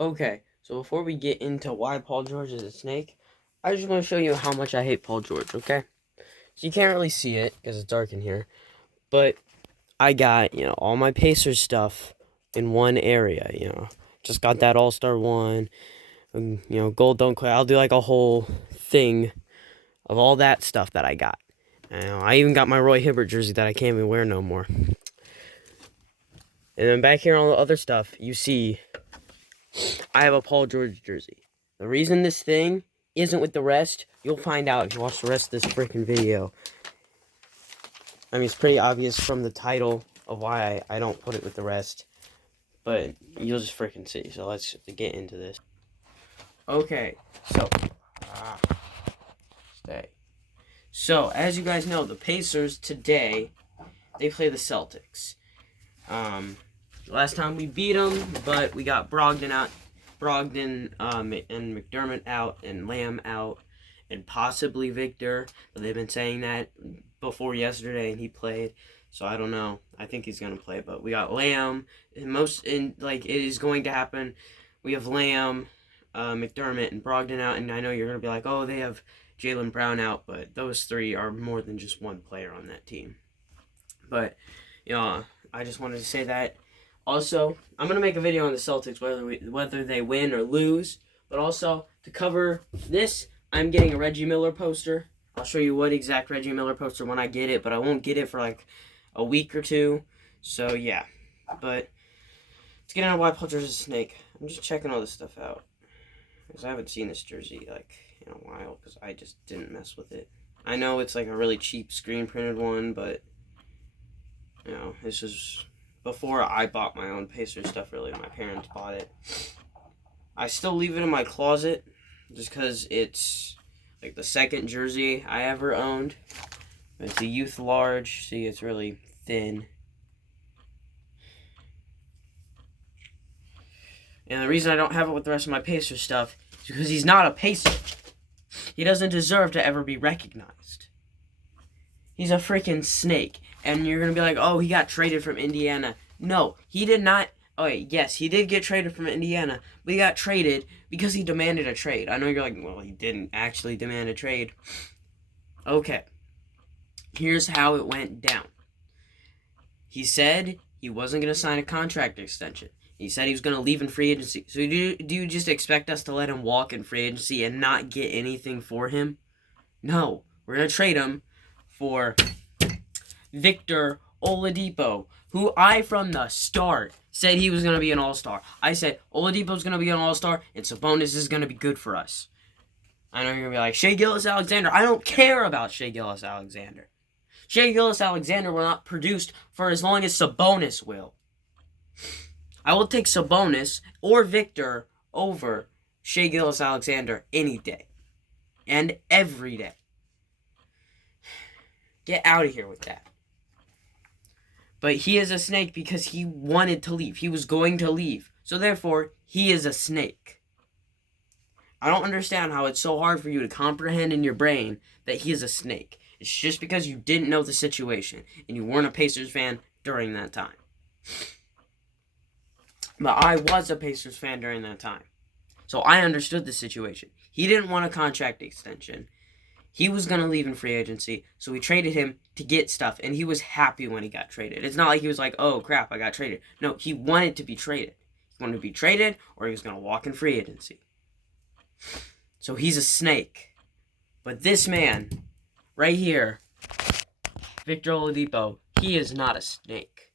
Okay, so before we get into why Paul George is a snake, I just want to show you how much I hate Paul George, okay? So you can't really see it because it's dark in here, but I got, all my Pacers stuff in one area. Just got that All-Star one, and, gold don't quit. I'll do like a whole thing of all that stuff that I got. I even got my Roy Hibbert jersey that I can't even wear no more. And then back here on all the other stuff, you see I have a Paul George jersey. The reason this thing isn't with the rest, you'll find out if you watch the rest of this freaking video. I mean, it's pretty obvious from the title of why I don't put it with the rest. But you'll just freaking see. So let's get into this. Okay, so stay. So as you guys know, the Pacers today they play the Celtics. Last time we beat them, but we got Brogdon out, and McDermott out, and Lamb out, and possibly Victor. But they've been saying that before yesterday, and he played. So I don't know. I think he's gonna play, but we got Lamb. It is going to happen. We have Lamb, McDermott, and Brogdon out, and I know you're gonna be like, oh, they have Jaylen Brown out, but those three are more than just one player on that team. But I just wanted to say that. Also, I'm gonna make a video on the Celtics whether they win or lose. But also to cover this, I'm getting a Reggie Miller poster. I'll show you what exact Reggie Miller poster when I get it, but I won't get it for like a week or two. So yeah, but let's get into why Paul George is a snake. I'm just checking all this stuff out because I haven't seen this jersey like in a while because I just didn't mess with it. I know it's like a really cheap screen printed one, but this is before I bought my own Pacers stuff, really. My parents bought it. I still leave it in my closet just because it's like the second jersey I ever owned. It's a youth large. See, it's really thin. And the reason I don't have it with the rest of my Pacers stuff is because he's not a Pacer. He doesn't deserve to ever be recognized. He's a freaking snake. And you're going to be like, oh, he got traded from Indiana. No, he did not. Oh, wait, yes, he did get traded from Indiana, but he got traded because he demanded a trade. I know you're like, well, he didn't actually demand a trade. Okay, here's how it went down. He said he wasn't going to sign a contract extension. He said he was going to leave in free agency. So do you just expect us to let him walk in free agency and not get anything for him? No, we're going to trade him for Victor Oladipo, who I from the start said he was going to be an all-star. I said Oladipo's going to be an all-star and Sabonis is going to be good for us. I know you're going to be like, Shai Gilgeous-Alexander. I don't care about Shai Gilgeous-Alexander. Shai Gilgeous-Alexander will not produce for as long as Sabonis will. I will take Sabonis or Victor over Shai Gilgeous-Alexander any day. And every day. Get out of here with that. But he is a snake because he wanted to leave. He was going to leave. So therefore, he is a snake. I don't understand how it's so hard for you to comprehend in your brain that he is a snake. It's just because you didn't know the situation and you weren't a Pacers fan during that time. But I was a Pacers fan during that time. So I understood the situation. He didn't want a contract extension. He was going to leave in free agency, so we traded him to get stuff, and he was happy when he got traded. It's not like he was like, oh, crap, I got traded. No, he wanted to be traded. He wanted to be traded, or he was going to walk in free agency. So he's a snake. But this man, right here, Victor Oladipo, he is not a snake.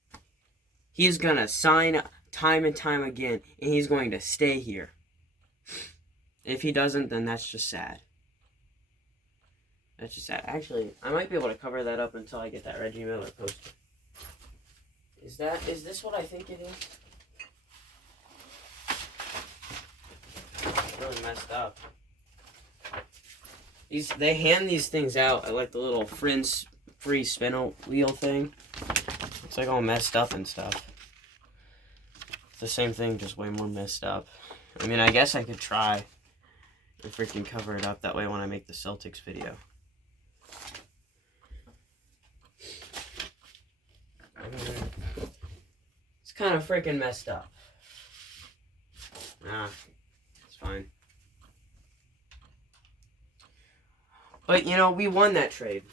He is going to sign time and time again, and he's going to stay here. If he doesn't, then that's just sad. That's just sad. Actually, I might be able to cover that up until I get that Reggie Miller poster. Is this what I think it is? It's really messed up. They hand these things out at like the little Fringe free spin wheel thing. It's like all messed up and stuff. It's the same thing, just way more messed up. I mean, I guess I could try and freaking cover it up that way when I make the Celtics video. It's kind of freaking messed up. Nah, it's fine. But, you know, we won that trade.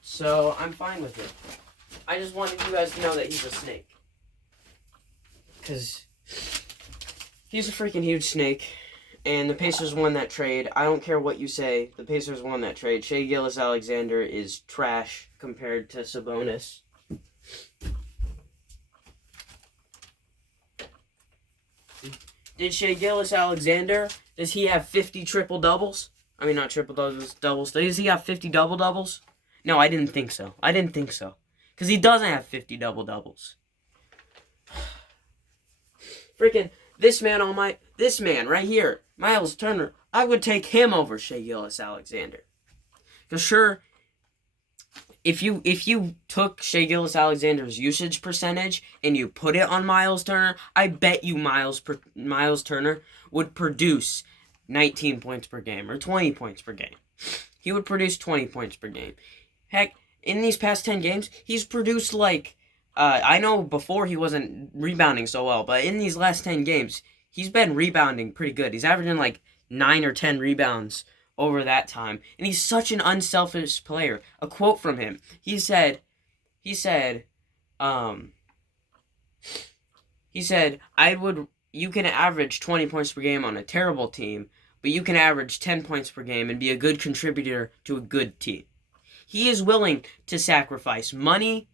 So, I'm fine with it. I just wanted you guys to know that he's a snake. Because he's a freaking huge snake. And the Pacers won that trade. I don't care what you say. The Pacers won that trade. Shai Gilgeous-Alexander is trash compared to Sabonis. Did Shai Gilgeous-Alexander, does he have 50 triple-doubles? I mean, not triple-doubles, doubles. Does he have 50 double-doubles? No, I didn't think so. Because he doesn't have 50 double-doubles. Freaking, this man right here, Miles Turner, I would take him over Shai Gilgeous-Alexander. For sure, if you took Shai Gilgeous-Alexander's usage percentage and you put it on Miles Turner, I bet you Miles Turner would produce 19 points per game or 20 points per game. He would produce 20 points per game. Heck, in these past 10 games, he's produced like, I know before he wasn't rebounding so well, but in these last 10 games, he's been rebounding pretty good. He's averaging like 9 or 10 rebounds over that time. And he's such an unselfish player. A quote from him. He said, you can average 20 points per game on a terrible team, but you can average 10 points per game and be a good contributor to a good team. He is willing to sacrifice money.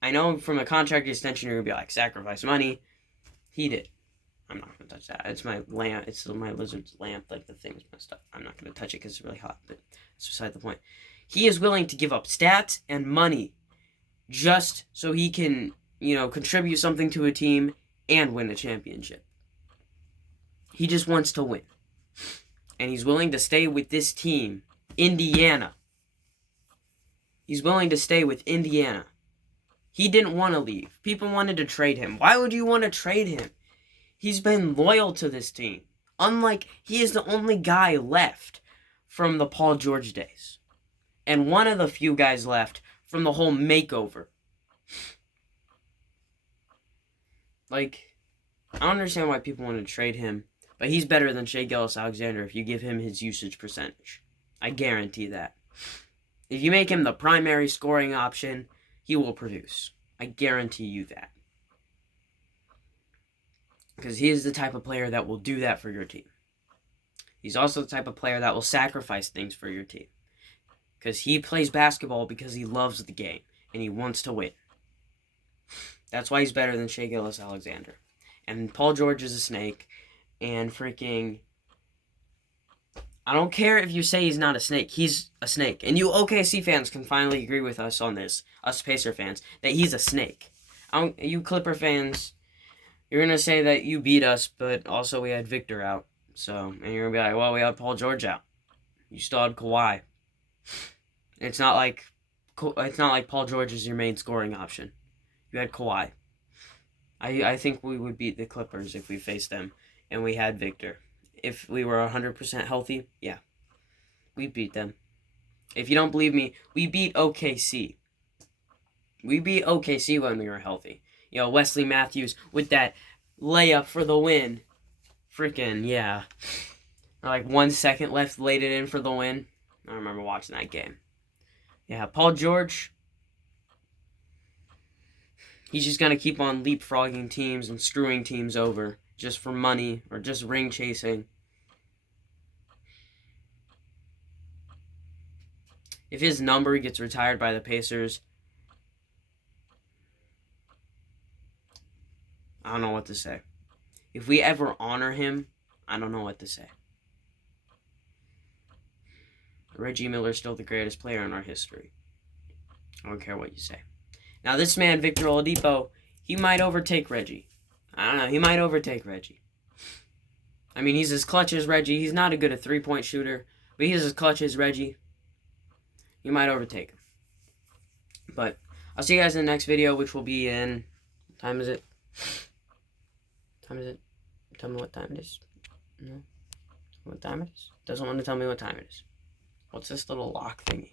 I know from a contract extension you're going to be like, sacrifice money. He did. I'm not going to touch that. It's my lamp. It's my lizard's lamp. Like, the thing's messed up. I'm not going to touch it because it's really hot, but that's beside the point. He is willing to give up stats and money just so he can, contribute something to a team and win a championship. He just wants to win. And he's willing to stay with this team, Indiana. He's willing to stay with Indiana. He didn't want to leave. People wanted to trade him. Why would you want to trade him? He's been loyal to this team. Unlike, he is the only guy left from the Paul George days. And one of the few guys left from the whole makeover. Like, I don't understand why people want to trade him. But he's better than Shai Gilgeous-Alexander if you give him his usage percentage. I guarantee that. If you make him the primary scoring option, he will produce. I guarantee you that. Because he is the type of player that will do that for your team. He's also the type of player that will sacrifice things for your team. Because he plays basketball because he loves the game. And he wants to win. That's why he's better than Shai Gilgeous-Alexander. And Paul George is a snake. And freaking, I don't care if you say he's not a snake. He's a snake. And you OKC fans can finally agree with us on this, us Pacer fans, that he's a snake. You Clipper fans, you're going to say that you beat us, but also we had Victor out. So, and you're going to be like, well, we had Paul George out. You still had Kawhi. It's not like Paul George is your main scoring option. You had Kawhi. I think we would beat the Clippers if we faced them. And we had Victor. If we were 100% healthy, yeah. We beat them. If you don't believe me, we beat OKC. We beat OKC when we were healthy. Wesley Matthews with that layup for the win. Freaking, yeah. Or like 1 second left, laid it in for the win. I remember watching that game. Yeah, Paul George. He's just going to keep on leapfrogging teams and screwing teams over. Just for money, or just ring chasing. If his number gets retired by the Pacers, I don't know what to say. If we ever honor him, I don't know what to say. Reggie Miller's still the greatest player in our history. I don't care what you say. Now this man, Victor Oladipo, he might overtake Reggie. I don't know. He might overtake Reggie. I mean, he's as clutch as Reggie. He's not a good at three-point shooter, but he's as clutch as Reggie. He might overtake him. But I'll see you guys in the next video, which will be in... What time is it? Tell me what time it is. No? What time it is? Doesn't want to tell me what time it is. What's this little lock thingy?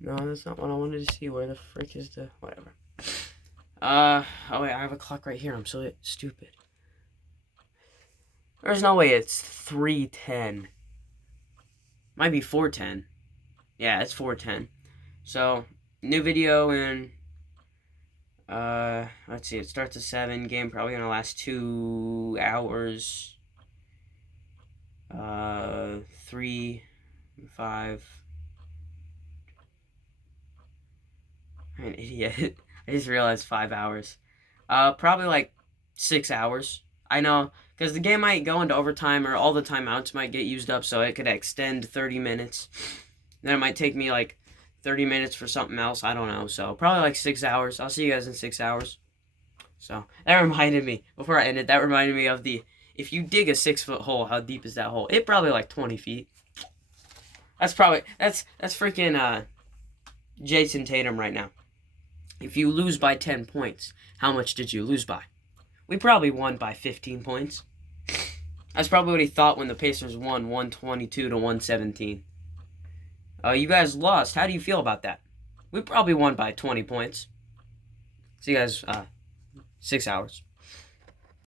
No, that's not what I wanted to see. Where the frick is the... Whatever. Oh wait, I have a clock right here. I'm so stupid. There's no way it's 3:10. Might be 4:10. Yeah, it's 4:10. So, new video in, let's see, it starts at 7. Game probably gonna last 2 hours. 3, 5. I'm an idiot. I just realized 5 hours. Probably like 6 hours. I know, because the game might go into overtime or all the timeouts might get used up, so it could extend 30 minutes. Then it might take me like 30 minutes for something else. I don't know. So probably like 6 hours. I'll see you guys in 6 hours. So that reminded me, before I ended, that reminded me of if you dig a 6-foot hole, how deep is that hole? It probably like 20 feet. That's freaking Jason Tatum right now. If you lose by 10 points, how much did you lose by? We probably won by 15 points. That's probably what he thought when the Pacers won 122 to 117. You guys lost. How do you feel about that? We probably won by 20 points. See you guys, 6 hours.